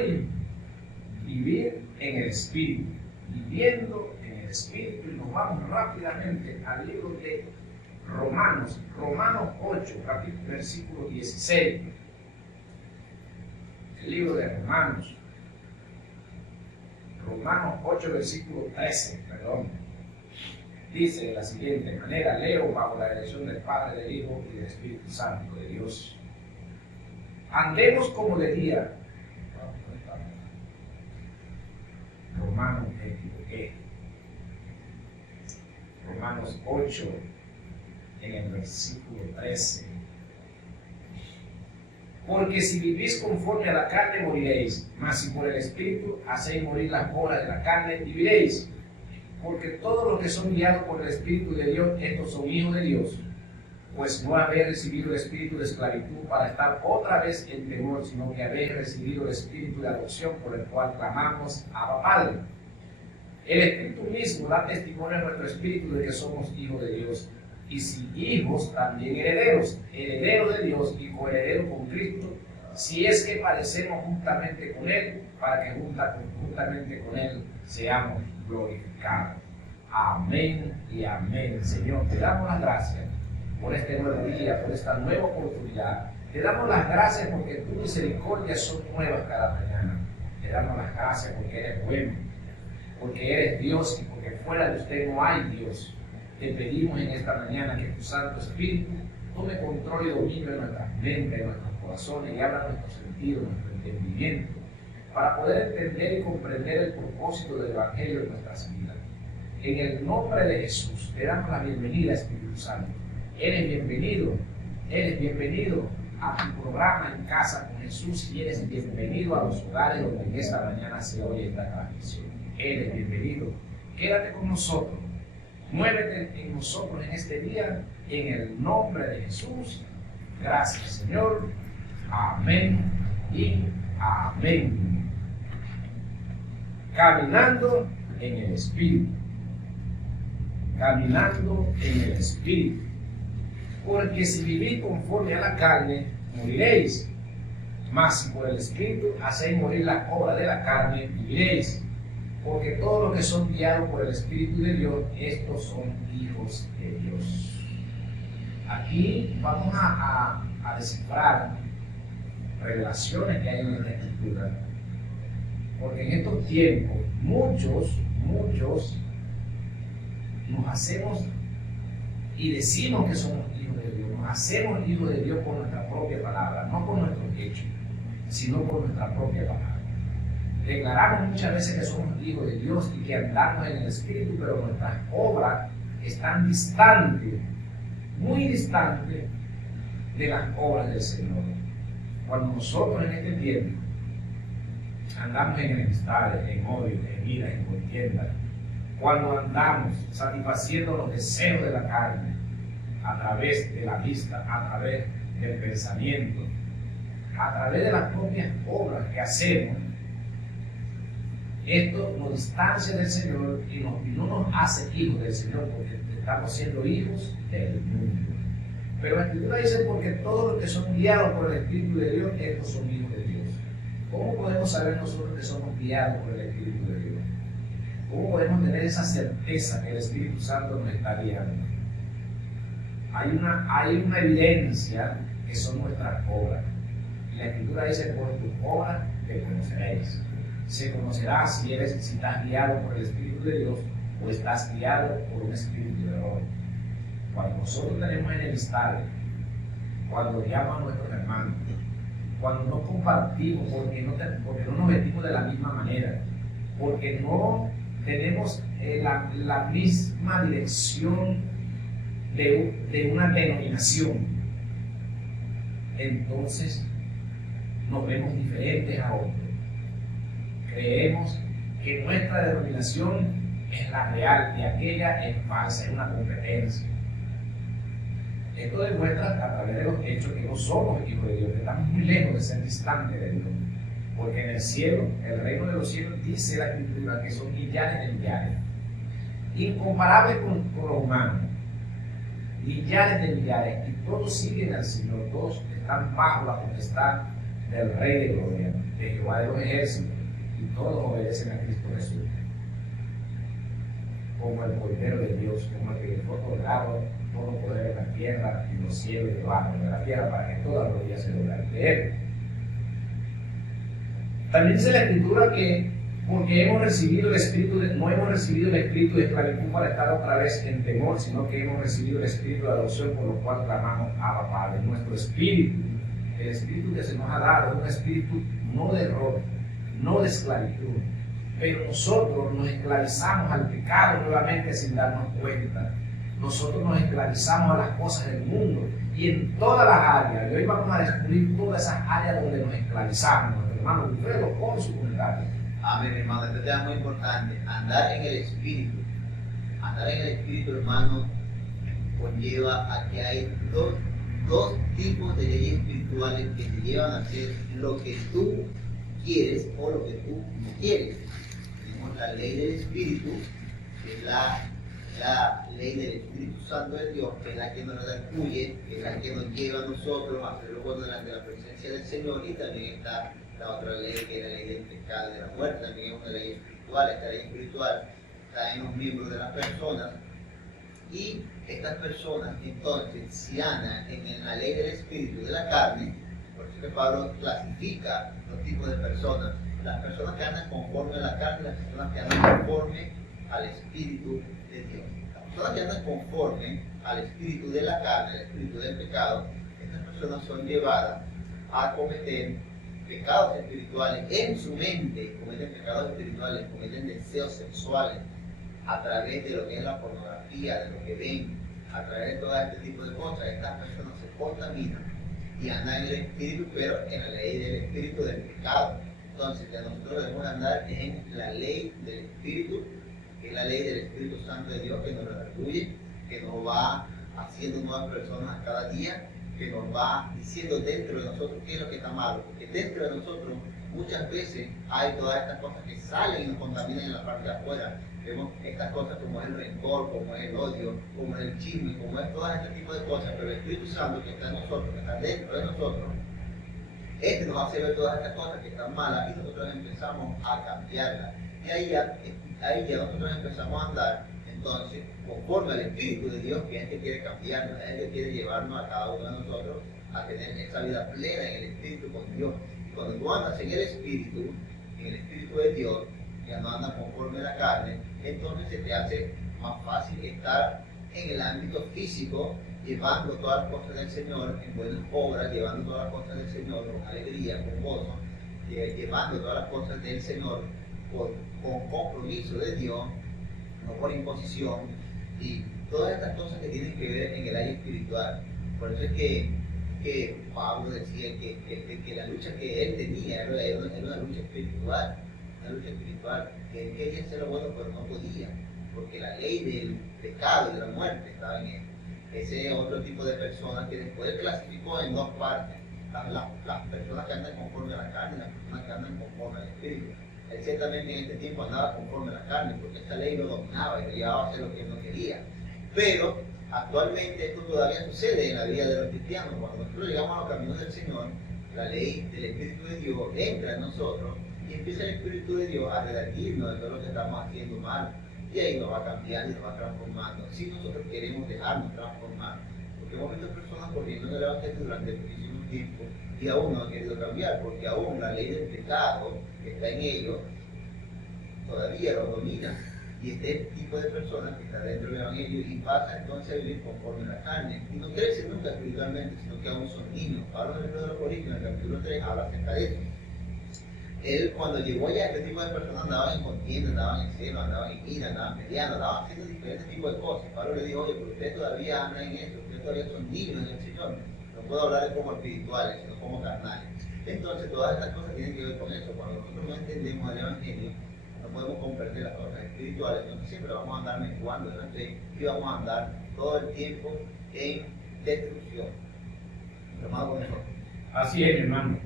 hoy vivir en el Espíritu, viviendo en el Espíritu, y nos vamos rápidamente al libro de Romanos 8, versículo 16. El libro de Romanos 8, versículo 13, dice de la siguiente manera, leo bajo la dirección del Padre, del Hijo y del Espíritu Santo de Dios. Andemos como de día. Romanos 8, en el versículo 13. Porque si vivís conforme a la carne moriréis, mas si por el Espíritu hacéis morir las obras de la carne, viviréis. Porque todos los que son guiados por el Espíritu de Dios, estos son hijos de Dios. Pues no habéis recibido el espíritu de esclavitud para estar otra vez en temor, sino que habéis recibido el espíritu de adopción por el cual clamamos Abba Padre. El Espíritu mismo da testimonio a nuestro espíritu de que somos hijos de Dios. Y si hijos, también herederos, herederos de Dios y coherederos con Cristo, si es que padecemos juntamente con Él, para que juntamente con Él seamos glorificados. Amén y amén. Señor, te damos las gracias por este nuevo día, por esta nueva oportunidad. Te damos las gracias porque tus misericordias son nuevas cada mañana. Te damos las gracias porque eres bueno, porque eres Dios y porque fuera de usted no hay Dios. Te pedimos en esta mañana que tu Santo Espíritu tome control y dominio de nuestras mentes, de nuestros corazones y abra nuestros sentidos, nuestro entendimiento, para poder entender y comprender el propósito del Evangelio en nuestras vidas. En el nombre de Jesús, te damos la bienvenida, Espíritu Santo. Eres bienvenido a tu programa En Casa con Jesús y eres bienvenido a los hogares donde en esta mañana se oye esta transmisión. Eres bienvenido. Quédate con nosotros. Muévete en nosotros en este día, en el nombre de Jesús. Gracias, Señor. Amén y amén. Caminando en el Espíritu. Caminando en el Espíritu. Porque si vivís conforme a la carne, moriréis. Mas si por el Espíritu hacéis morir las obras de la carne, viviréis. Porque todos los que son guiados por el Espíritu de Dios, estos son hijos de Dios. Aquí vamos a descifrar revelaciones que hay en la Escritura. Porque en estos tiempos, muchos nos hacemos y decimos que somos hijos de Dios. Nos hacemos hijos de Dios por nuestra propia palabra, no por nuestros hechos, sino por nuestra propia palabra. Declaramos muchas veces que somos hijos de Dios y que andamos en el Espíritu, pero nuestras obras están distantes, muy distantes de las obras del Señor. Cuando nosotros en este tiempo andamos en enemistades, en odio, en ira, en contienda, cuando andamos satisfaciendo los deseos de la carne a través de la vista, a través del pensamiento, a través de las propias obras que hacemos, esto nos distancia del Señor y no nos hace hijos del Señor, porque estamos siendo hijos del mundo. Pero la Escritura dice, porque todos los que son guiados por el Espíritu de Dios, estos son hijos de Dios. ¿Cómo podemos saber nosotros que somos guiados por el Espíritu de Dios? ¿Cómo podemos tener esa certeza que el Espíritu Santo nos está guiando? Hay una evidencia que son nuestras obras. Y la Escritura dice, por tus obras te conoceréis. Se conocerá si estás guiado por el Espíritu de Dios o estás guiado por un espíritu de error. Cuando nosotros tenemos enemistades, cuando odiamos a nuestros hermanos, cuando no compartimos porque no nos vestimos de la misma manera, porque no tenemos la misma dirección de una denominación, entonces nos vemos diferentes a otros. Creemos que nuestra denominación es la real y aquella es falsa, es una competencia. Esto demuestra a través de los hechos que no somos hijos de Dios, que estamos muy lejos de ser distantes de Dios. Porque en el cielo, el reino de los cielos, dice la Escritura que son millares de millares, incomparables con los humanos, millares de millares, y todos siguen al Señor, todos están bajo la potestad del Rey de Gloria, de Jehová de los ejércitos, y todos obedecen a Cristo Jesús como el Cordero de Dios, como el que le fue otorgado todo poder en la tierra y en los cielos y debajo de la tierra, para que todas las rodillas se doblen de él. También dice la Escritura que porque hemos recibido el espíritu no hemos recibido el espíritu de esclavitud para estar otra vez en temor, sino que hemos recibido el espíritu de adopción, por lo cual clamamos Abba Padre. Nuestro espíritu, el espíritu que se nos ha dado, es un espíritu no de error, no de esclavitud, pero nosotros nos esclavizamos al pecado nuevamente sin darnos cuenta. Nosotros nos esclavizamos a las cosas del mundo y en todas las áreas. Y hoy vamos a descubrir todas esas áreas donde nos esclavizamos. Nuestro hermano Wilfredo con su comentario. Amén, hermano. Este tema es muy importante. Andar en el Espíritu. Andar en el Espíritu, hermano, conlleva a que hay dos tipos de leyes espirituales que te llevan a hacer lo que tú quieres o lo que tú no quieres. Tenemos la ley del Espíritu, que es la ley del Espíritu Santo de Dios, que es la que nos redarguye, que es la que nos lleva a nosotros a hacer lo bueno delante de la presencia del Señor. Y también está la otra ley, que es la ley del pecado y de la muerte. También es una ley espiritual. Esta ley espiritual está en los miembros de las personas, y estas personas entonces si andan en la ley del espíritu y de la carne. Por eso que Pablo clasifica los tipos de personas: las personas que andan conforme a la carne y las personas que andan conforme al espíritu de Dios. Las personas que andan conforme al espíritu de la carne, al espíritu del pecado, estas personas son llevadas a cometer pecados espirituales en su mente, cometen pecados espirituales, cometen deseos sexuales a través de lo que es la pornografía, de lo que ven, a través de todo este tipo de cosas. Estas personas se contaminan y andan en el espíritu, pero en la ley del espíritu del pecado. Entonces, ya nosotros debemos andar en la ley del espíritu, que es la ley del Espíritu Santo de Dios, que nos redarguye, que nos va haciendo nuevas personas a cada día, que nos va diciendo dentro de nosotros qué es lo que está malo, porque dentro de nosotros muchas veces hay todas estas cosas que salen y nos contaminan en la parte de afuera. Vemos estas cosas como es el rencor, como es el odio, como es el chisme, como es todo este tipo de cosas, pero el Espíritu Santo que está en nosotros, que está dentro de nosotros, este nos hace ver todas estas cosas que están malas y nosotros empezamos a cambiarlas. Y ahí ya nosotros empezamos a andar entonces conforme al Espíritu de Dios, que es el que quiere cambiarnos, es el que quiere llevarnos a cada uno de nosotros a tener esa vida plena en el Espíritu con Dios. Y cuando tú andas en el Espíritu de Dios, ya no andas conforme a la carne, entonces se te hace más fácil estar en el ámbito físico, llevando todas las cosas del Señor en buenas obras, llevando todas las cosas del Señor con alegría, con gozo, llevando todas las cosas del Señor con compromiso de Dios, no por imposición, y todas estas cosas que tienen que ver en el área espiritual. Por eso es que Pablo decía que la lucha que él tenía era una lucha espiritual, que él quería hacer lo bueno pero no podía, porque la ley del pecado y de la muerte estaba en él. Ese otro tipo de personas que después él clasificó en dos partes: las personas que andan conforme a la carne y las personas que andan conforme al espíritu. Él ciertamente en este tiempo andaba conforme a la carne, porque esta ley lo dominaba y lo llevaba a hacer lo que él no quería. Pero actualmente esto todavía sucede en la vida de los cristianos. Cuando nosotros llegamos a los caminos del Señor, la ley del Espíritu de Dios entra en nosotros y empieza el Espíritu de Dios a redarguirnos de todo lo que estamos haciendo mal. Y ahí nos va cambiando y nos va transformando. Si nosotros queremos dejarnos transformar, porque hemos visto personas corriendo en el Evangelio durante muchísimo tiempo y aún no han querido cambiar, porque aún la ley del pecado que está en ellos todavía los domina. Y este tipo de personas que está dentro del Evangelio y pasa entonces a vivir conforme a la carne y no crecen nunca espiritualmente, sino que aún son niños. Pablo en el libro de los Corintios, en el capítulo 3, habla acerca de eso. Él, cuando llegó allá, este tipo de personas andaban en contienda, andaban en celo, andaban en ira, andaban peleando, andaban haciendo diferentes tipos de cosas. Pablo le dijo: oye, pero ustedes todavía andan en eso, ustedes todavía son niños en el Señor. No puedo hablar de como espirituales, sino como carnales. Entonces, todas estas cosas tienen que ver con eso. Cuando nosotros no entendemos el Evangelio, no podemos comprender las cosas espirituales, entonces siempre vamos a andar menguando en la fe y vamos a andar todo el tiempo en destrucción. Hermano, con eso. Así es, hermano.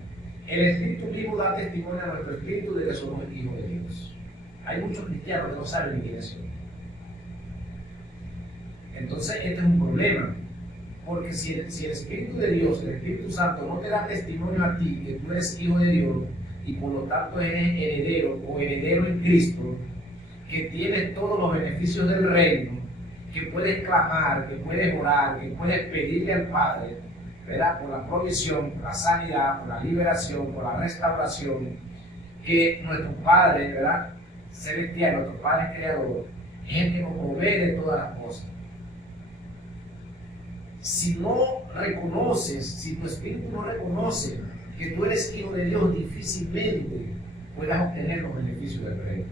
El Espíritu mismo da testimonio a nuestro espíritu de que somos hijos de Dios. Hay muchos cristianos que no saben ni quiénes son. Entonces, este es un problema. Porque si el Espíritu de Dios, el Espíritu Santo, no te da testimonio a ti que tú eres hijo de Dios y por lo tanto eres heredero o heredero en Cristo, que tienes todos los beneficios del reino, que puedes clamar, que puedes orar, que puedes pedirle al Padre, ¿verdad? Por la provisión, por la sanidad, por la liberación, por la restauración, que nuestro Padre, ¿verdad? Celestial, nuestro Padre Creador, es el que nos provee de todas las cosas. Si no reconoces, si tu espíritu no reconoce que tú eres hijo de Dios, difícilmente puedas obtener los beneficios del reino.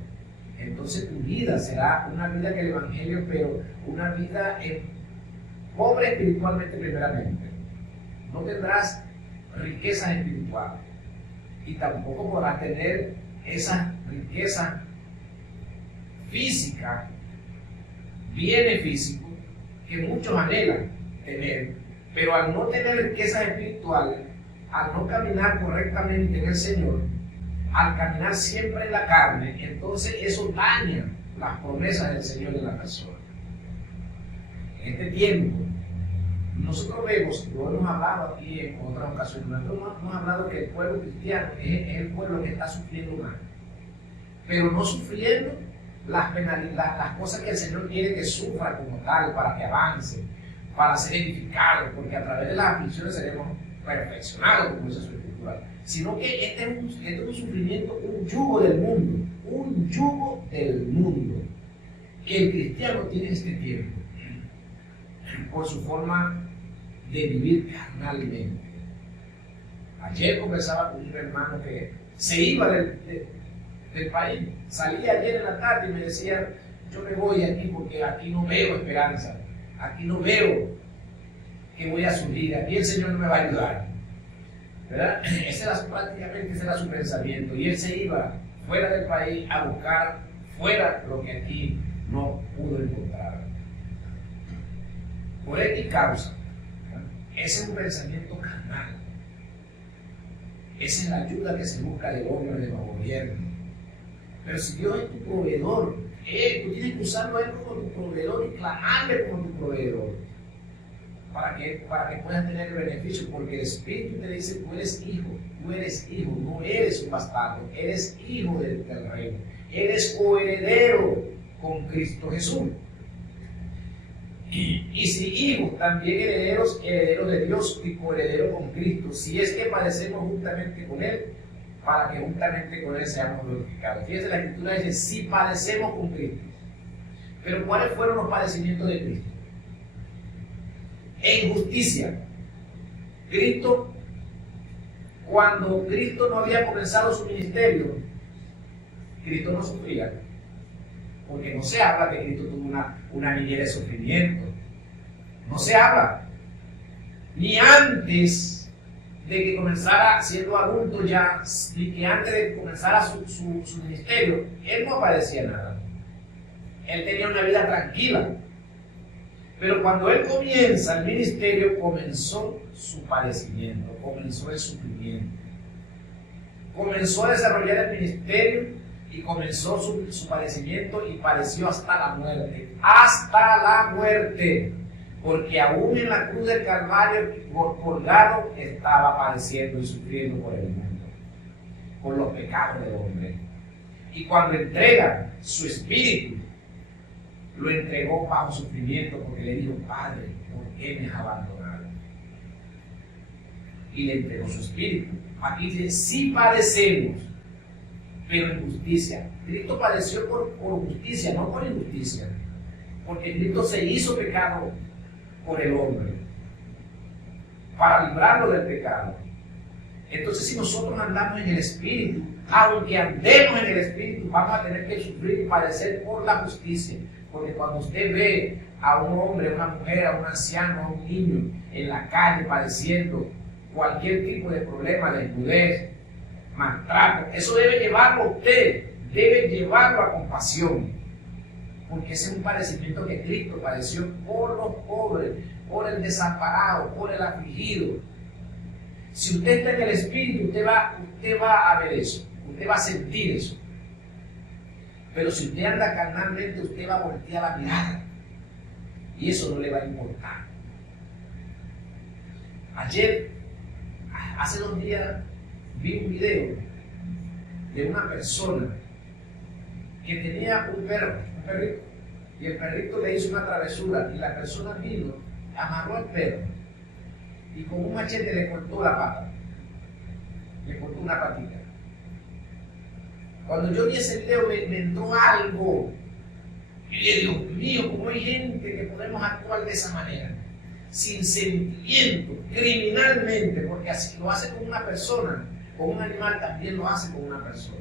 Entonces tu vida será una vida en el Evangelio, pero una vida pobre espiritualmente primeramente. No tendrás riquezas espirituales y tampoco podrás tener esa riqueza física, bienes físicos que muchos anhelan tener, pero al no tener riquezas espirituales, al no caminar correctamente en el Señor, al caminar siempre en la carne, entonces eso daña las promesas del Señor en la persona. En este tiempo, nosotros vemos, lo hemos hablado aquí en otras ocasiones, nosotros hemos hablado que el pueblo cristiano es el pueblo que está sufriendo más, pero no sufriendo las cosas que el Señor quiere que sufra como tal, para que avance, para ser edificados, porque a través de las aflicciones seremos perfeccionados, como dice su Escritura, sino que este es un sufrimiento, un yugo del mundo, que el cristiano tiene en este tiempo, por su forma de vivir carnalmente. Ayer conversaba con un hermano que se iba del país, salía ayer en la tarde y me decía, yo me voy aquí porque aquí no veo esperanza, aquí no veo que voy a subir, aquí el Señor no me va a ayudar, ¿verdad? Prácticamente ese era su pensamiento, y él se iba fuera del país a buscar fuera lo que aquí no pudo encontrar. Por X causa, ¿verdad? Ese es un pensamiento carnal, esa es la ayuda que se busca del hombre de los gobiernos. Pero si Dios es tu proveedor, tú tienes que usarlo a Él como tu proveedor y clamarle como tu proveedor para que puedas tener el beneficio, porque el Espíritu te dice, tú eres hijo, no eres un bastardo, eres hijo del reino, eres coheredero con Cristo Jesús. Y si hijos, también herederos de Dios y coherederos con Cristo, si es que padecemos juntamente con Él, para que juntamente con Él seamos glorificados. Fíjense, la Escritura dice, si padecemos con Cristo. Pero ¿cuáles fueron los padecimientos de Cristo? En justicia. Cristo, cuando Cristo no había comenzado su ministerio, Cristo no sufría. Porque no se habla que Cristo tuvo una niñez de sufrimiento. No se habla. Ni antes de que comenzara siendo adulto ya, ni que antes de que comenzara su ministerio, él no padecía nada. Él tenía una vida tranquila. Pero cuando él comienza el ministerio, comenzó su padecimiento, comenzó el sufrimiento. Comenzó a desarrollar el ministerio y comenzó su padecimiento y padeció hasta la muerte. Hasta la muerte. Porque aún en la cruz del Calvario, colgado, estaba padeciendo y sufriendo por el mundo, por los pecados del hombre. Y cuando entrega su espíritu, lo entregó bajo sufrimiento, porque le dijo, Padre, ¿por qué me has abandonado? Y le entregó su espíritu. Aquí dice, sí padecemos, pero en justicia. Cristo padeció por justicia, no por injusticia. Porque Cristo se hizo pecado por el hombre, para librarlo del pecado. Entonces, si nosotros andamos en el Espíritu, aunque andemos en el Espíritu, vamos a tener que sufrir y padecer por la justicia. Porque cuando usted ve a un hombre, a una mujer, a un anciano, a un niño en la calle padeciendo cualquier tipo de problema, desnudez, maltrato, eso debe llevarlo a usted, debe llevarlo a compasión. Porque ese es un padecimiento que Cristo padeció por los pobres, por el desamparado, por el afligido. Si usted está en el Espíritu, usted va a ver eso, usted va a sentir eso. Pero si usted anda carnalmente, usted va a voltear la mirada y eso no le va a importar. Hace 2 días, vi un video de una persona que tenía un perrito, y el perrito le hizo una travesura, y la persona vino, amarró al perro, y con un machete le cortó la pata, le cortó una patita. Cuando yo vi ese video me entró algo, y dije, Dios mío, ¿cómo hay gente que podemos actuar de esa manera? Sin sentimiento, criminalmente, porque así lo hace con una persona, con un animal también lo hace con una persona.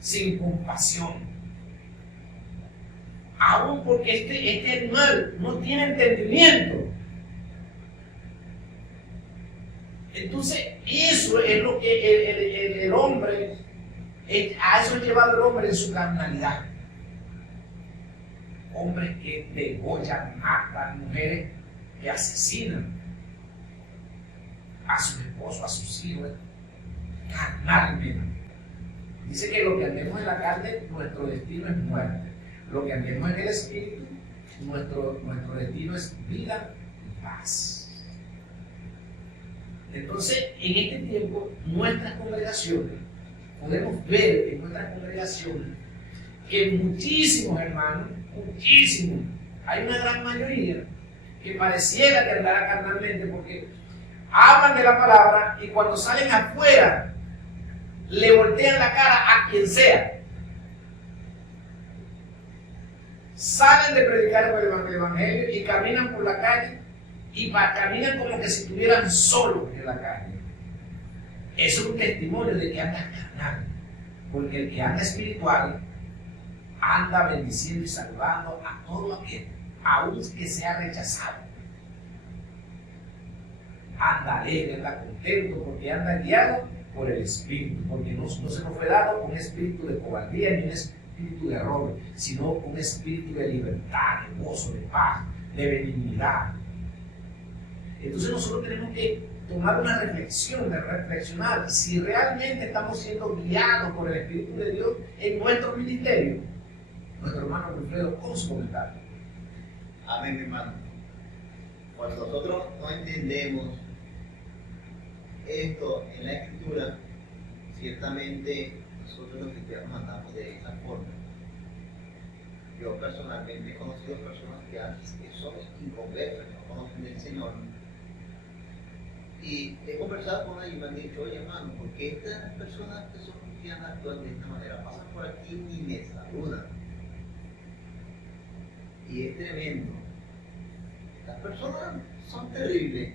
Sin compasión. Aún porque este animal no tiene entendimiento. Entonces, eso es lo que el hombre, a eso ha llevado el hombre en su carnalidad. Hombres que degollan, matan, mujeres que asesinan a su esposo, a sus hijos, carnalmente. Dice que lo que andemos en la carne, nuestro destino es muerte. Lo que andemos en el espíritu, nuestro destino es vida y paz. Entonces, en este tiempo, nuestras congregaciones, podemos ver en nuestras congregaciones que muchísimos hermanos, muchísimos, hay una gran mayoría que pareciera que andará carnalmente porque hablan de la palabra y cuando salen afuera le voltean la cara a quien sea. Salen de predicar el evangelio y caminan por la calle y caminan como que si estuvieran solos en la calle. Eso es un testimonio de que anda carnal, porque el que anda espiritual anda bendiciendo y saludando a todo aquel, aún que sea rechazado. Anda alegre, anda contento, porque anda guiado por el Espíritu, porque no se nos fue dado un espíritu de cobardía ni un espíritu de error, sino un espíritu de libertad, de gozo, de paz, de benignidad. Entonces nosotros tenemos que tomar una reflexión, de reflexionar si realmente estamos siendo guiados por el Espíritu de Dios en nuestro ministerio. Nuestro hermano Wilfredo con su comentario. Amén, mi hermano. Cuando nosotros no entendemos esto en la Escritura, ciertamente nosotros los cristianos andamos de esa forma. Yo personalmente he conocido personas que son inconversas, que no conocen del Señor. Y he conversado con ellos y me han dicho, oye hermano, ¿por qué estas personas que son cristianas actúan de esta manera? Pasan por aquí y me saludan. Y es tremendo. Las personas son terribles.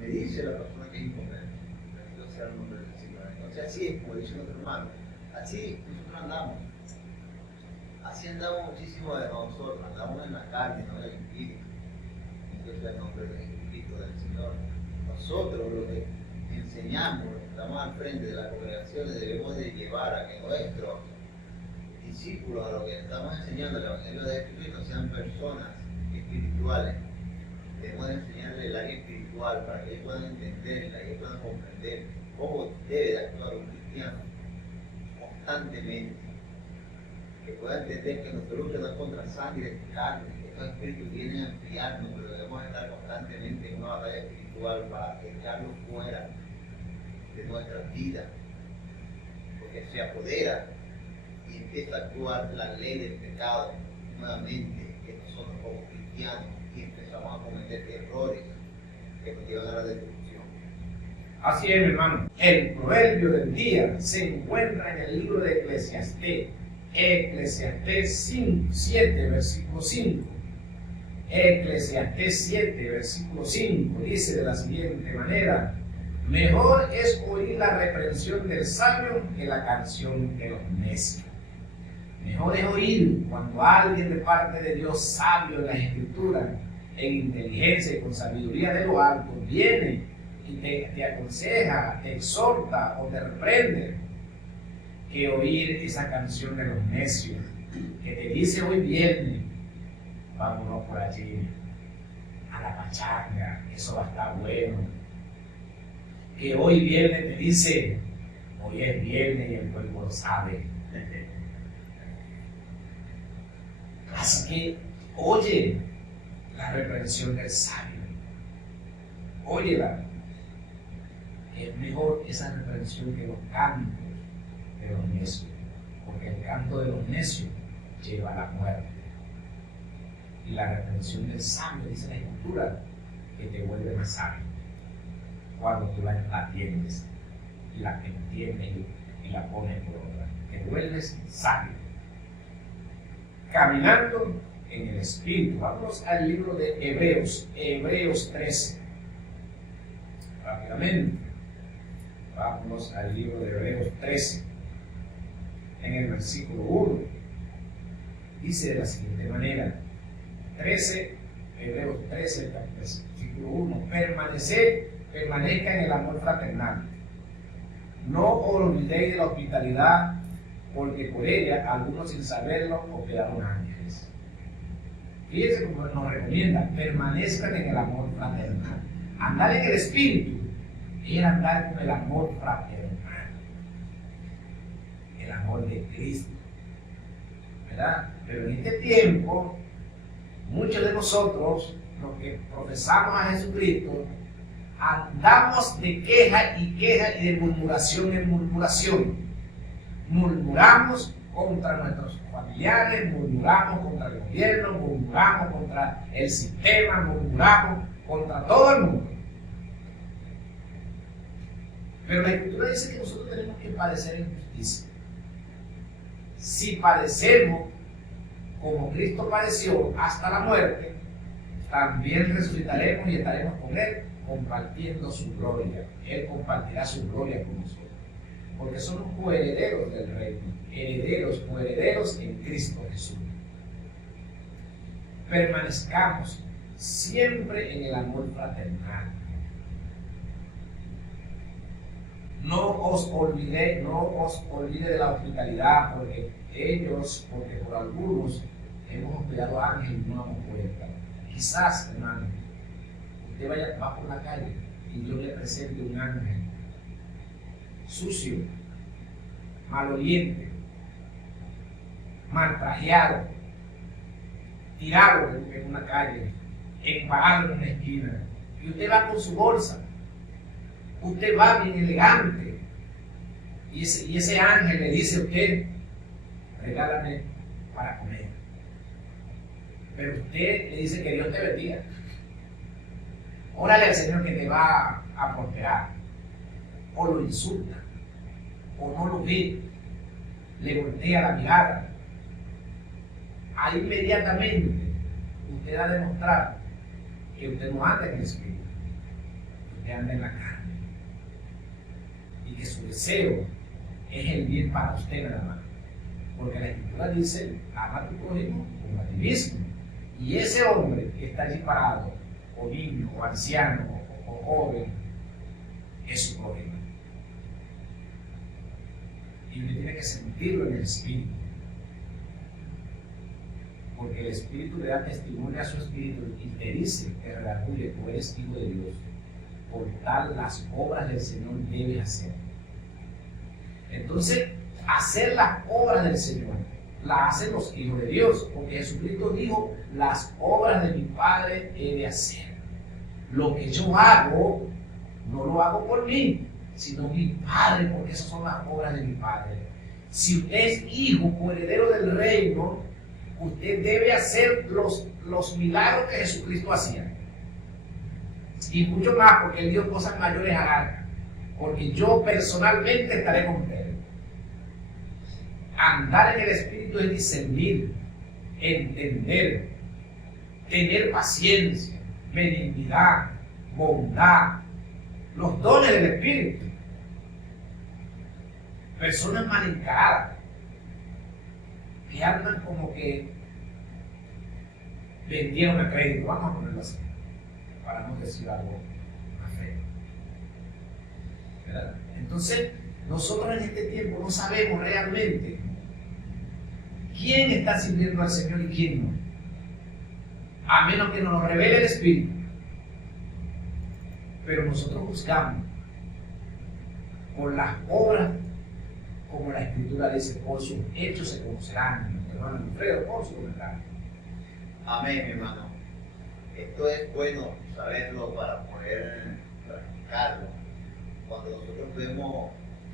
Me dice la persona que es inconversa. Bendito sea el nombre del Señor. Entonces así es, como dice nuestro hermano. Así nosotros andamos. Así andamos muchísimo de nosotros. Andamos en la carne, no en el espíritu. Bendito sea el nombre del Espíritu del Señor. Nosotros, los que enseñamos, los que estamos al frente de las congregaciones, debemos de llevar a que nuestros discípulos, a los que estamos enseñando el Evangelio de Jesucristo, sean personas espirituales. Debemos de enseñarles el área espiritual para que ellos puedan entenderla y ellos puedan comprender cómo debe de actuar un cristiano constantemente. Que pueda entender que nuestra lucha no es contra sangre y carne, que estos espíritus vienen a enfriarnos, pero debemos estar constantemente en una batalla espiritual para echarlos fuera de nuestras vidas, porque se apodera y empieza a actuar la ley del pecado nuevamente en nosotros como cristianos y empezamos a cometer errores que nos llevan a la destrucción. Así es, mi hermano. El proverbio del día se encuentra en el libro de Eclesiastés 7, versículo 5. Eclesiastés 7, versículo 5 dice de la siguiente manera: mejor es oír la reprensión del sabio que la canción de los necios. Mejor es oír cuando alguien de parte de Dios, sabio en las Escrituras, en inteligencia y con sabiduría de lo alto, viene y te aconseja, te exhorta o te reprende, que oír esa canción de los necios, que te dice hoy viernes, vámonos por allí, a la pachanga, eso va a estar bueno. Que hoy viernes te dice, hoy es viernes y el cuerpo lo sabe. Así que oye la reprensión del sabio, óyela. Es mejor esa reprensión que los cantos de los necios, porque el canto de los necios lleva a la muerte. Y la reprensión del sabio, dice la Escritura, que te vuelve más sabio cuando tú la atiendes y la entiendes y la pones por obra. Te vuelves sabio. Caminando en el Espíritu. Vamos al libro de Hebreos 13. Rápidamente. Vamos al libro de Hebreos 13. En el versículo 1. Dice de la siguiente manera. Hebreos 13, versículo 1. Permanezca en el amor fraternal. No os olvidéis de la hospitalidad, porque por ella algunos sin saberlo hospedaron ángeles. Fíjense cómo nos recomienda, permanezcan en el amor fraternal. Andar en el Espíritu es andar con el amor fraternal, el amor de Cristo, ¿verdad? Pero en este tiempo, muchos de nosotros, los que profesamos a Jesucristo, andamos de queja y de murmuración en murmuración. Murmuramos contra nuestros familiares, murmuramos contra el gobierno, murmuramos contra el sistema, murmuramos contra todo el mundo. Pero la Escritura dice que nosotros tenemos que padecer injusticia. Si padecemos como Cristo padeció hasta la muerte, también resucitaremos y estaremos con Él compartiendo su gloria. Él compartirá su gloria con nosotros. Porque somos coherederos del reino, coherederos en Cristo Jesús. Permanezcamos siempre en el amor fraternal. No os olvide de la hospitalidad, porque por algunos hemos hospedado ángeles y no damos cuenta. Quizás, hermano, usted va por la calle y Dios le presente un ángel sucio, maloliente, mal trajeado, tirado en una calle, empalado en una esquina, y usted va con su bolsa, usted va bien elegante, y ese ángel le dice a usted, regálame para comer. Pero usted le dice que Dios te bendiga. Órale al Señor que te va a prosperar. O lo insulta, o no lo ve, le voltea la mirada. Ahí inmediatamente usted ha demostrado que usted no anda en el Espíritu, usted anda en la carne. Y que su deseo es el bien para usted nada más. Porque la Escritura dice, ama a tu prójimo como a ti mismo. Y ese hombre que está allí parado, o niño, o anciano, o joven, es su prójimo. Y usted tiene que sentirlo en el Espíritu. Porque el Espíritu le da testimonio a su Espíritu y te dice, te redarguye, tú eres hijo de Dios. Por tal las obras del Señor debes hacer. Entonces, hacer las obras del Señor las hacen los hijos de Dios, porque Jesucristo dijo, las obras de mi Padre he de hacer. Lo que yo hago, no lo hago por mí, sino mi Padre, porque esas son las obras de mi Padre. Si usted es hijo, coheredero del reino, usted debe hacer los milagros que Jesucristo hacía. Y mucho más, porque Él dio cosas mayores hará, porque yo personalmente estaré con Él. Andar en el Espíritu es discernir, entender, tener paciencia, benignidad, bondad, los dones del Espíritu. Personas mal encaradas, que andan como que vendieron a crédito, vamos a ponerlo así, para no decir algo más feo. ¿Verdad? Entonces, nosotros en este tiempo no sabemos realmente quién está sirviendo al Señor y quién no, a menos que nos lo revele el Espíritu. Pero nosotros buscamos por las obras, como la Escritura dice, por sus hechos se conocerán. Hermano Alfredo, por su comentario. Amén, mi hermano. Esto es bueno saberlo para poder practicarlo. Cuando nosotros vemos,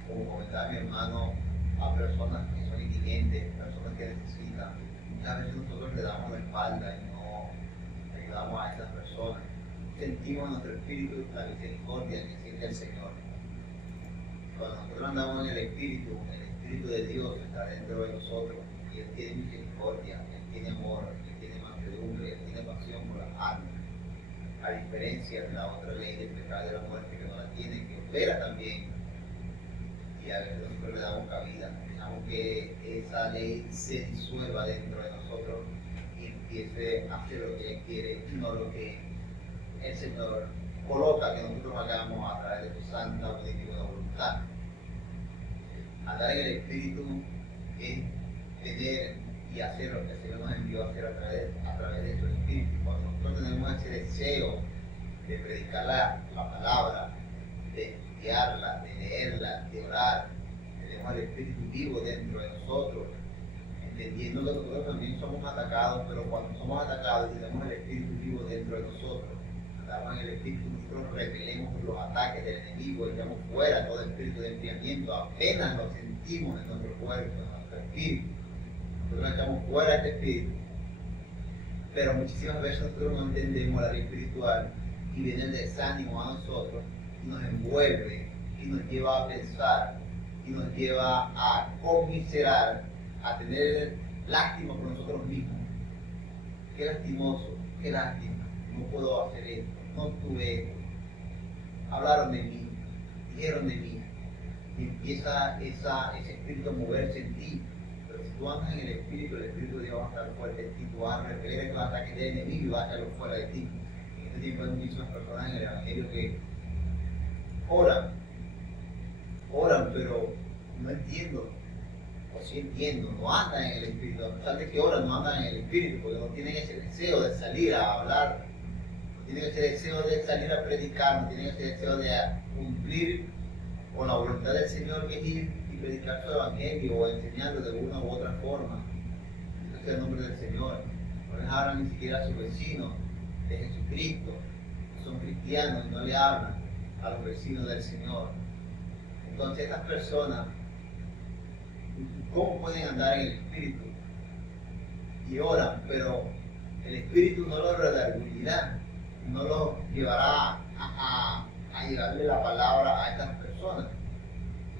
como comentaba mi hermano, a personas que son indigentes, personas que necesitan, muchas veces nosotros le damos la espalda y no ayudamos a esas personas. Sentimos en nuestro espíritu la misericordia que siente el Señor. Cuando nosotros andamos en el Espíritu de Dios está dentro de nosotros y Él tiene misericordia, Él tiene amor, Él tiene mansedumbre, Él tiene pasión por las almas. A diferencia de la otra ley del pecado y de la muerte que no la tiene, que opera también, y a veces nosotros le damos cabida, dejamos que esa ley se disuelva dentro de nosotros y empiece a hacer lo que Él quiere, no lo que el Señor coloca que nosotros hagamos a través de su santa bendición voluntad. Andar en el Espíritu es tener y hacer lo que el Señor nos envió a hacer a través de su Espíritu. Cuando nosotros tenemos ese deseo de predicar la palabra, de estudiarla, de leerla, de orar, tenemos el Espíritu vivo dentro de nosotros, entendiendo que nosotros también somos atacados, pero cuando somos atacados y tenemos el Espíritu vivo dentro de nosotros, andamos en el Espíritu, nosotros repelemos los ataques del enemigo, echamos fuera todo espíritu de enfriamiento, apenas lo sentimos en nuestro cuerpo, en nuestro espíritu. Nosotros echamos fuera este espíritu, pero muchísimas veces nosotros no entendemos la ley espiritual y viene el desánimo a nosotros y nos envuelve y nos lleva a pensar y nos lleva a conmiserar, a tener lástima por nosotros mismos. Qué lastimoso, qué lástima, no puedo hacer esto, no tuve esto, hablaron de mí, dijeron de mí, y empieza ese espíritu a moverse en ti. Pero si tú andas en el Espíritu de Dios va a estar fuerte en ti, tú vas a repeler estos ataques del enemigo y vas a echarlo fuera de ti. En este tiempo hay muchísimas personas en el Evangelio que oran, pero no entiendo, o sí entiendo, no andan en el Espíritu, a pesar de que oran, no andan en el Espíritu, porque no tienen ese deseo de salir a hablar, no tienen ese deseo de salir a predicar, no tienen ese deseo de cumplir con la voluntad del Señor, que es ir y predicar su evangelio o enseñarlo de una u otra forma. Ese es el nombre del Señor. No les hablan ni siquiera a sus vecinos de Jesucristo, que son cristianos y no le hablan a los vecinos del Señor. Entonces estas personas, ¿cómo pueden andar en el Espíritu? Y oran, pero el Espíritu no los redarguirá, no los llevará a llevarle la palabra a estas personas.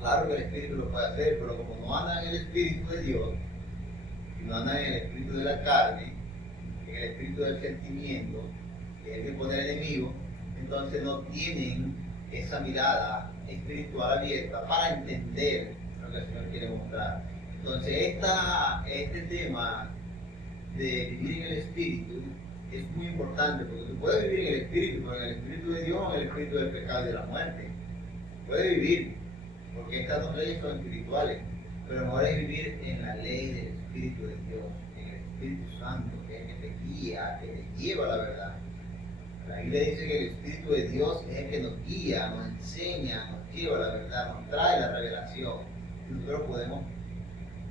Claro que el Espíritu lo puede hacer, pero como no andan en el Espíritu de Dios, y no andan en el Espíritu de la carne, en el Espíritu del sentimiento, que es el que pone el enemigo, entonces no tienen esa mirada espiritual abierta para entender lo que el Señor quiere mostrar. Entonces este tema de vivir en el Espíritu es muy importante, porque tú puedes vivir en el Espíritu, pero en el Espíritu de Dios o en el Espíritu del pecado y de la muerte. Puedes vivir, porque estas dos leyes son espirituales, pero mejor es vivir en la ley del Espíritu de Dios, en el Espíritu Santo, que es el que te guía, que te lleva a la verdad. La Biblia dice que el Espíritu de Dios es el que nos guía, nos enseña, nos lleva a la verdad, nos trae la revelación. Y nosotros podemos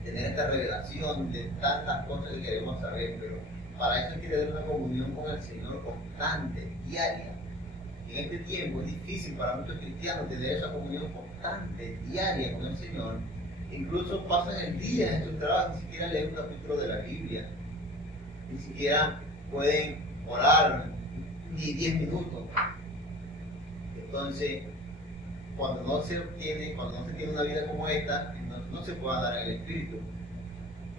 tener esta revelación de tantas cosas que queremos saber, pero para eso hay que tener una comunión con el Señor constante, diaria. Y en este tiempo es difícil para muchos cristianos tener esa comunión constante, diaria con el Señor. Incluso pasan el día en su trabajo, ni siquiera leen un capítulo de la Biblia, ni siquiera pueden orar ni 10 minutos. Entonces, cuando no se tiene una vida como esta, no se puede andar en el Espíritu.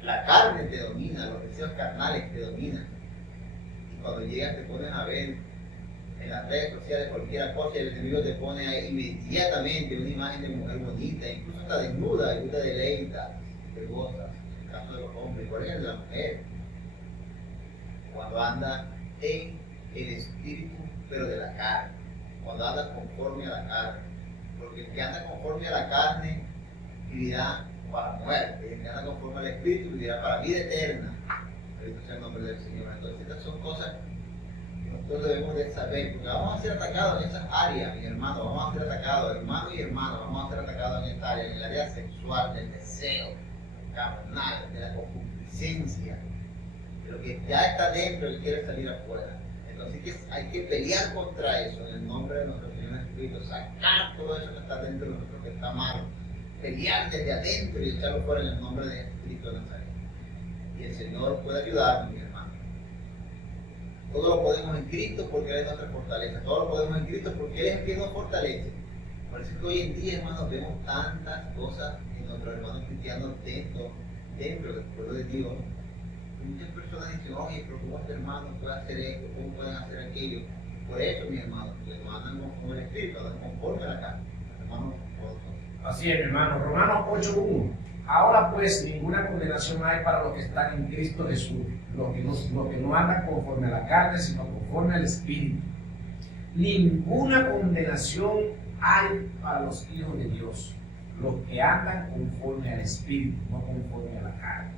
La carne te domina, los deseos carnales te dominan. Y cuando llegas te pones a ver en las redes sociales cualquier cosa y el enemigo te pone ahí inmediatamente una imagen de mujer bonita, incluso está desnuda, y tú te deleitas, te gozas. En el caso de los hombres, ¿cuál es el de la mujer? Cuando anda en el Espíritu, pero de la carne. Cuando anda conforme a la carne. Porque el que anda conforme a la carne vivirá para muerte, el que anda conforme al Espíritu vivirá para vida eterna. Bendito sea el nombre del Señor. Entonces estas son cosas que nosotros debemos de saber, porque vamos a ser atacados en esas áreas, mi hermano, vamos a ser atacados, hermano y hermano, vamos a ser atacados en esta área, en el área sexual, del deseo, carnal, de la concupiscencia, de lo que ya está dentro y quiere salir afuera. esto. Así que hay que pelear contra eso en el nombre de nuestro Señor Jesucristo, sacar todo eso que está dentro de nosotros, que está malo, pelear desde adentro y echarlo fuera en el nombre de Jesucristo de Nazaret. Y el Señor puede ayudarnos, mi hermano. Todo lo podemos en Cristo porque Él es nuestra fortaleza. Todo lo podemos en Cristo porque Él es quien nos fortalece. Por eso es que hoy en día, hermanos, vemos tantas cosas en nuestros hermanos cristianos dentro del pueblo de Dios. Y muchas personas dicen, oye, pero ¿cómo este hermano puede hacer esto? ¿Cómo pueden hacer aquello? Por eso, mi hermano, porque no andan con el Espíritu, andan conforme a la carne. Hermanos, así es, mi hermano. Romanos 8:1. Ahora pues ninguna condenación hay para los que están en Cristo Jesús, los que no andan conforme a la carne, sino conforme al Espíritu. Ninguna condenación hay para los hijos de Dios, los que andan conforme al Espíritu, no conforme a la carne.